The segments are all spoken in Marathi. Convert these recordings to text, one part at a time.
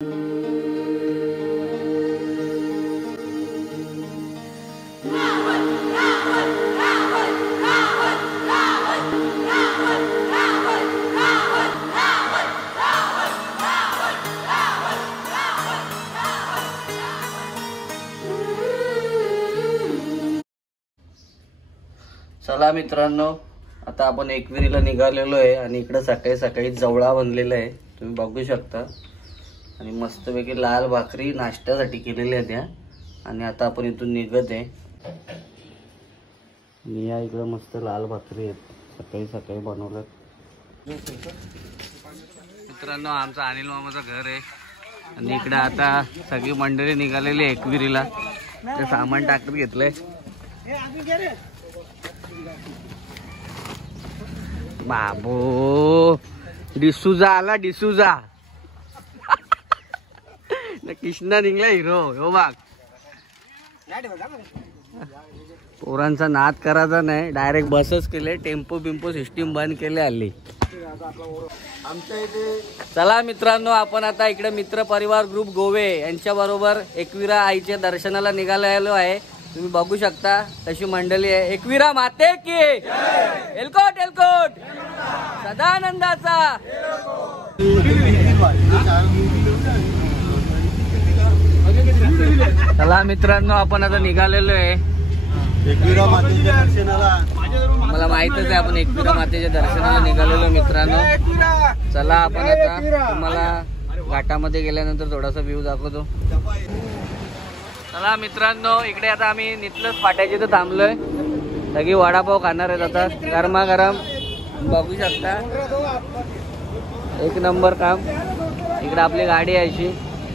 चला मित्रांनो, आता आपण एकविरीला निघालेलो आहे आणि इकडे सकाळी सकाळी जवळा बनलेला आहे, तुम्ही बघू शकता. आणि मस्तपैकी लाल भाकरी नाश्त्यासाठी केलेल्या त्या. आणि आता आपण इथून निघत आहे. मी या इकडे मस्त लाल भाकरी आहेत सकाळी सकाळी बनवल्यात. मित्रांनो, आमचं अनिल मामाचं घर आहे आणि इकडे आता सगळी मंडळी निघालेली आहे एकविरीला. ते सामान टाकत घेतलंय. बाबो डिसूजा आला, डिसूजा. कृष्णा निघला हिरो. हो बाग, पोरांचा नाद करायचा नाही, डायरेक्ट बसच केले. टेम्पो बिम्पो सिस्टीम बंद केले हल्ली. चला मित्रांनो, आपण आता इकडे मित्र परिवार ग्रुप गोवे यांच्या बरोबर एकविरा आईच्या दर्शनाला निघालेलो आहे. तुम्ही बघू शकता तशी मंडळी आहे. एकविरा माते की एलकोट एलकोट सदानंदाचा. चला मित्रांनो, आपण आता निघालेलो आहे एकविरा मातेच्या दर्शनाला. मला माहितच आहे आपण एकविरा मातेच्या दर्शनाला निघालेलो मित्रांनो. चला आपण आता तुम्हाला घाटामध्ये गेल्यानंतर थोडासा व्ह्यू दाखवतो. चला मित्रांनो, इकडे आता आम्ही नितलस फाट्याचे तर थांबलोय. सगळी वडापाव खाणार आहेत आता गरमागरम. बघू शकता एक नंबर काम. इकडे आपली गाडी आहे अशी,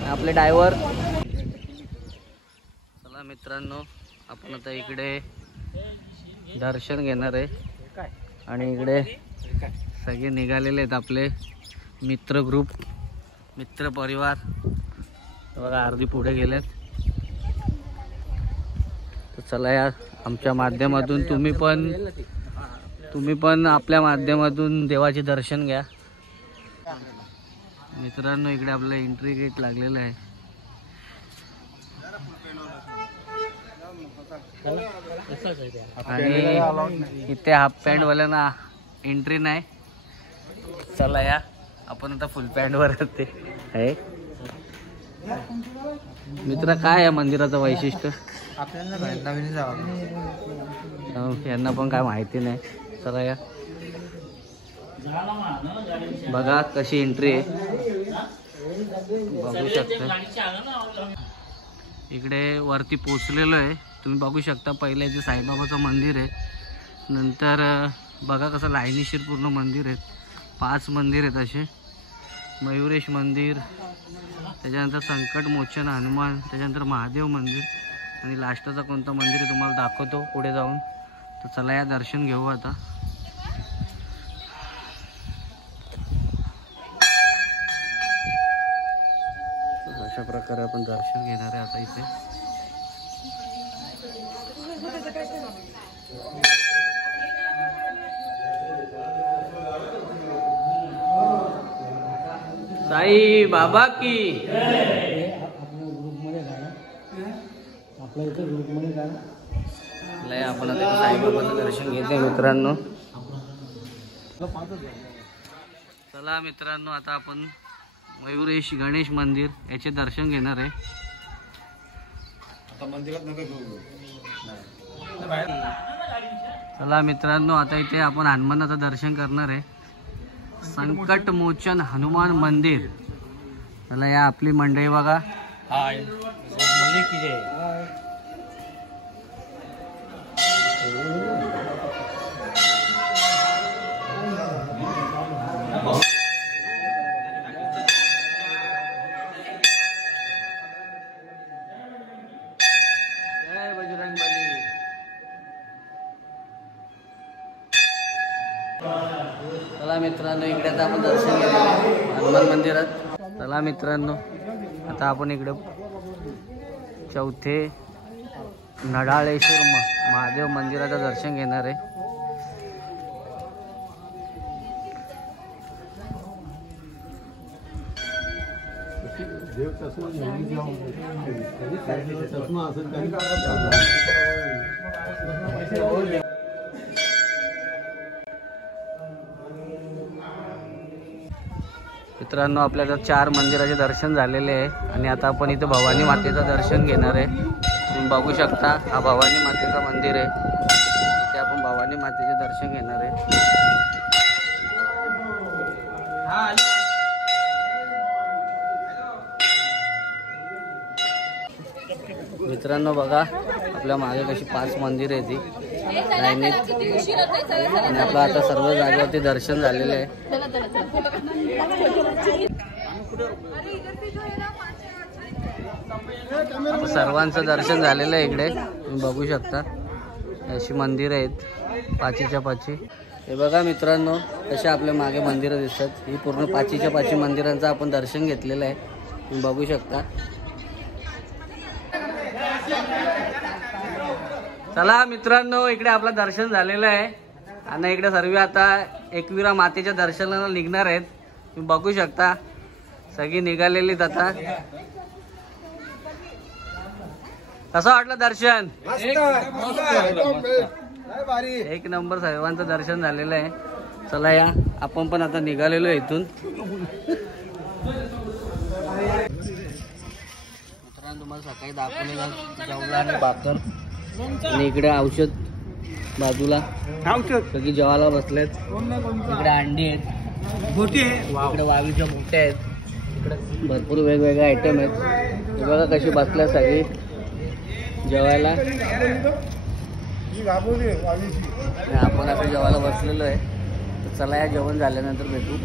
आपले ड्रायव्हर. चला मित्रांनो, आपण आता इकडे दर्शन घेणार आहे आणि इकडे सगळे निघालेले आहेत आपले मित्र ग्रुप, मित्र परिवार. बघा अर्धी पुढे गेलेत. तर चला या आमच्या माध्यमातून तुम्ही पण आपल्या माध्यमातून देवाचे दर्शन घ्या. मित्रांनो, इकडे आपलं एंट्री गेट लागलेलं आहे. आणि इथे हाफ पॅन्ट वाल्यांना एंट्री नाही. चला या आपण आता फुल पॅन्ट वर आहे. मित्र, काय आहे मंदिराचं वैशिष्ट्य? यांना पण काय माहिती नाही. चला या बघा कशी एंट्री आहे, बघू शकता. इकडे वरती पोचलेलो आहे. तुम्ही बघू शकता पहिले जे साईबाबाचं मंदिर आहे. नंतर बघा कसं लाईनीशीर पूर्ण मंदिर आहेत. 5 मंदिर आहेत असे. मयुरेश मंदिर, त्याच्यानंतर संकट मोचन हनुमान, त्याच्यानंतर महादेव मंदिर आणि लास्टचा कोणतं मंदिर आहे तुम्हाला दाखवतो पुढे जाऊन. तर चला या दर्शन घेऊ आता. अशा प्रकारे आपण दर्शन घेणार आहे आता इथे. साई बाबा की. आपण आता साईबाबाचं दर्शन घेते मित्रांनो. चला मित्रांनो, आता आपण मयुरेश गणेश मंदिर याचे दर्शन घेणार आहे. चला मित्रांनो, आता इथे आपण हनुमानाचं दर्शन करणार आहे. संकट मोचन हनुमान मंदिर. चला या आपली मंडळी बघा. जय बजरंग बली. चला मित्रांनो, इकडे आता आपण दर्शन घेतलं हनुमान मंदिरात. चला मित्रांनो, आता आपण इकडे चौथे नडाळेश्वर महादेव मंदिराचं दर्शन घेणार आहे. मित्रांनो आपल्याला 4 मंदिराचे दर्शन झालेले आहे आणि आता आपण इथे भवानी मातेचं दर्शन घेणार आहे। तुम्ही बघू शकता हा भवानी मातेचं मंदिर आहे, इथे आपण भवानी मातेचे दर्शन घेणार आहे। मित्रांनो बघा आपल्या मागे कशी 5 मंदिर आहे ती लाईनीत आणि आपलं आता सर्व जागेवरती दर्शन झालेलं आहे। सर्वांचं दर्शन झालेलं आहे इकडे तुम्ही बघू शकता, अशी मंदिर आहेत 5च्या 5। हे बघा मित्रांनो कशा आपल्या मागे मंदिरं दिसतात, ही पूर्ण 5च्या 5 मंदिरांचं आपण दर्शन घेतलेलं आहे, तुम्ही बघू शकता। चला मित्रांनो इकडे आपलं दर्शन झालेलं आहे आणि इकडे सर्व आता एकविरा मातेच्या दर्शनाला निघणार आहेत, तुम्ही बघू शकता सगळी निघालेलीत आता। कसं वाटलं दर्शन? एक नंबर, सर्वांचं दर्शन झालेलं आहे। चला या आपण पण आता निघालेलो इथून। मित्रांनो तुम्हाला सकाळी दाखवलेलं जेवला आणि भाकर आणि इकडे औषध बाजूला सगळी जेवायला बसलेत। इकडे अंडी आहेत, इकडे वावीच्या मोठ्या आहेत, इकडे भरपूर वेगवेगळे आयटम आहेत। हे बघा कशी बसल्या सगळी जेवायला, आपण आता जेवायला बसलेलो आहे। चला या जेवण झाल्यानंतर भेटू।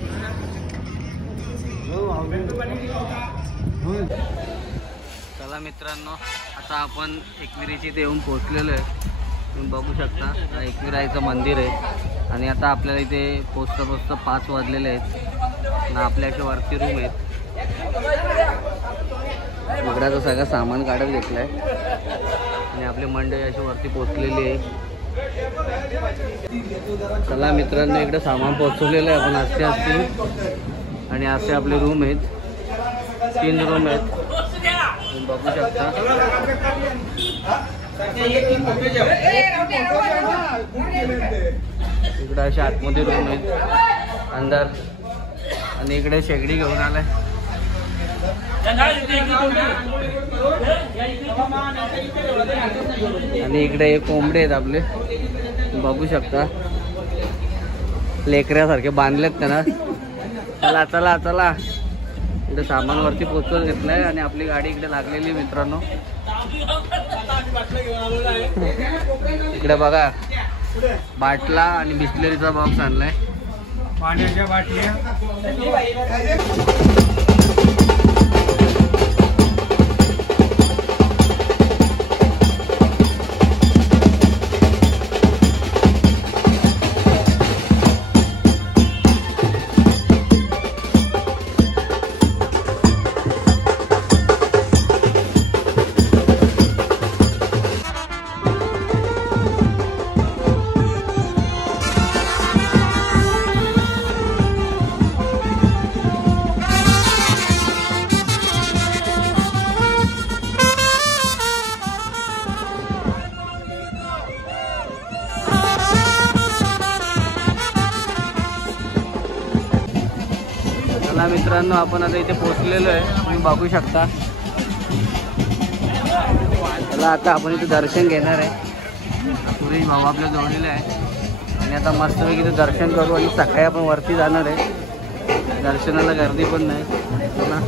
चला मित्रांनो आता आपण एकविरेची इथे येऊन पोहोचलेलो आहे, तुम्ही बघू शकता हा एकविराईचं मंदिर आहे आणि आता आपल्याला इथे पोचता 5 वाजलेले आहेत ना। आपल्या अशा वरती रूम आहेत, उघड्याचं सगळं सामान काढत घेतलंय आणि आपली मंडळी अशी वरती पोचलेली आहे। चला मित्रांनो इकडे सामान पोहोचवलेलं आहे आपण असे आणि असे आपले रूम आहेत, 3 रूम आहेत तुम्ही बघू शकता। इकडे असे आतमध्ये रूम आहेत अंदर आणि इकडे शेगडी घेऊन आलाय आणि इकडे एक कोंबडे आहेत आपले बघू शकता, लेकऱ्यासारखे बांधलेत त्यांना। चला चला चला इकडे सामान वरती पोचवून घेतलंय आणि आपली गाडी इकडे लागलेली मित्रांनो। इकडे बघा बाटला आणि बिस्लरीचा बॉक्स आणलाय, पाण्याच्या बाटल्या। मित्रांनो आपण आता इथे पोहोचलेलो आहे, तुम्ही बघू शकता। चला आता आपण इथे दर्शन घेणार आहे, सुरेश भाऊ आपल्या जवळीला आहे आणि आता मस्तपैकी इथे दर्शन करू आणि सकाळी आपण वरती जाणार आहे। दर्शनाला गर्दी पण नाही ना।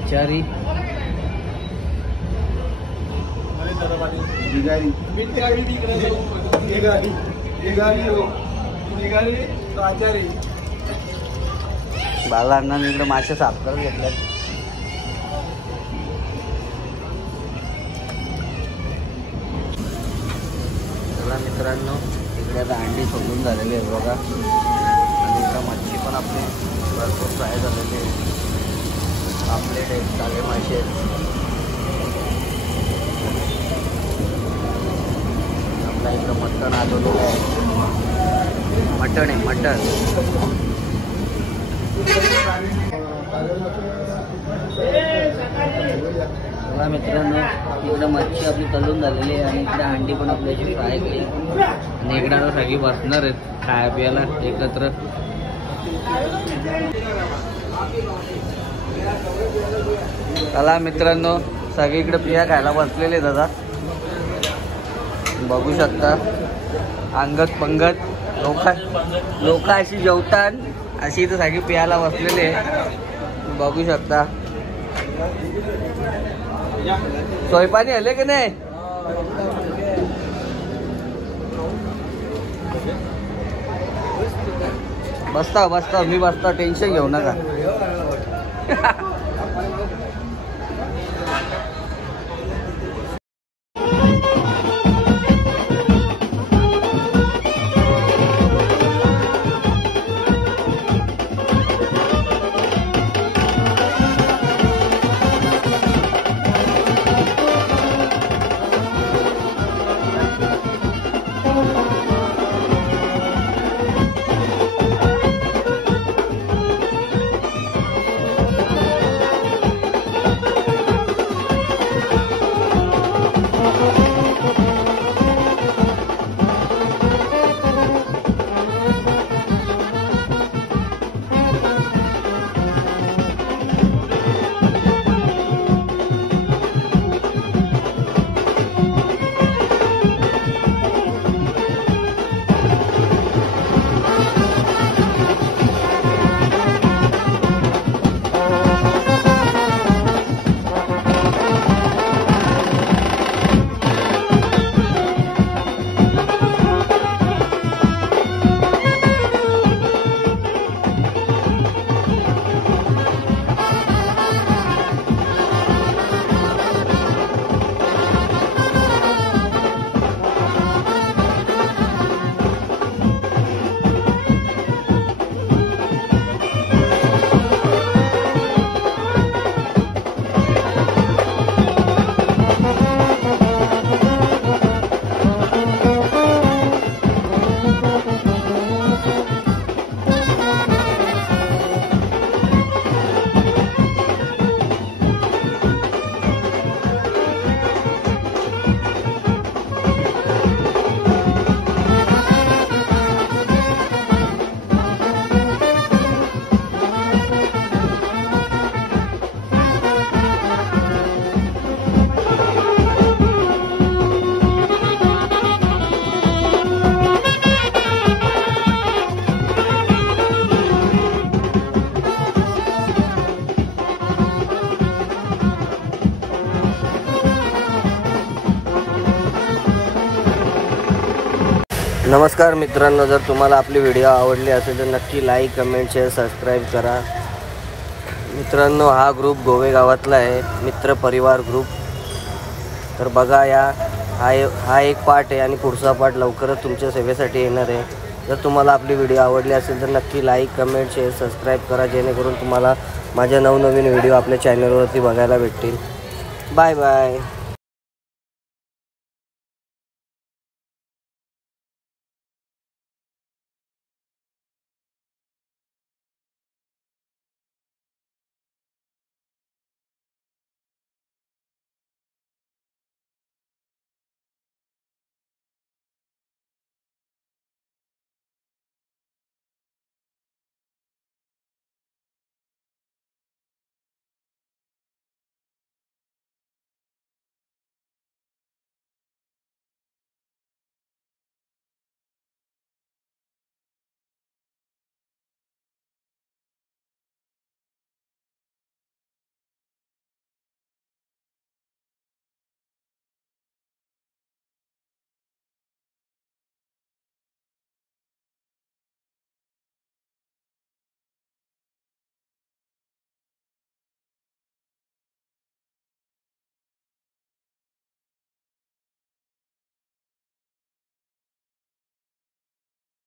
आचारी बाला अण्णांनी इकडे मासे साफ करून घेतल्यात. चला मित्रांनो, इकडे आता अंडी सोडून झालेली आहे बघा. आणि इकडे मच्छी पण आपली भरपूर फ्राय झालेली आहे. पापलेट आहेत, काले मासे आहेत. आपल्या इकडं मटण आलेलं आहे. मटण आहे मटण. बघा मित्रांनो, इकडं मच्छी आपली तळून झालेली आहे आणि इकडे अंडी पण आपली अशी फ्राय केली. आणि इकडे आता सगळी बसणार आहेत खाया पियाला एकत्र. चला मित्रांनो, सगळीकडे पिया खायला बसलेले दादा बघू शकता. अंगत पंगत लोक अशी जेवतात, अशी इथं सगळी पियाला बसलेले बघू शकता. सोयपाणी आले की नाही? बसता मी बसता, टेन्शन घेऊ नका. नमस्कार मित्रांनो, जर तुम्हाला आपली व्हिडिओ आवडली असेल तर नक्की लाईक, कमेंट, शेअर, सबस्क्राईब करा. मित्रांनो, हा ग्रुप गोवे गावातला आहे, मित्र परिवार ग्रुप. तर बघा, हा एक पार्ट आहे आणि पुढचा पार्ट लवकरच तुमच्या सेवेसाठी येणार आहे. जर तुम्हाला आपली व्हिडिओ आवडली असेल तर नक्की लाईक, कमेंट, शेअर, सबस्क्राईब करा, जेणेकरून तुम्हाला माझ्या नवनवीन व्हिडिओ आपल्या चॅनलवरती बघायला भेटतील. Bye bye.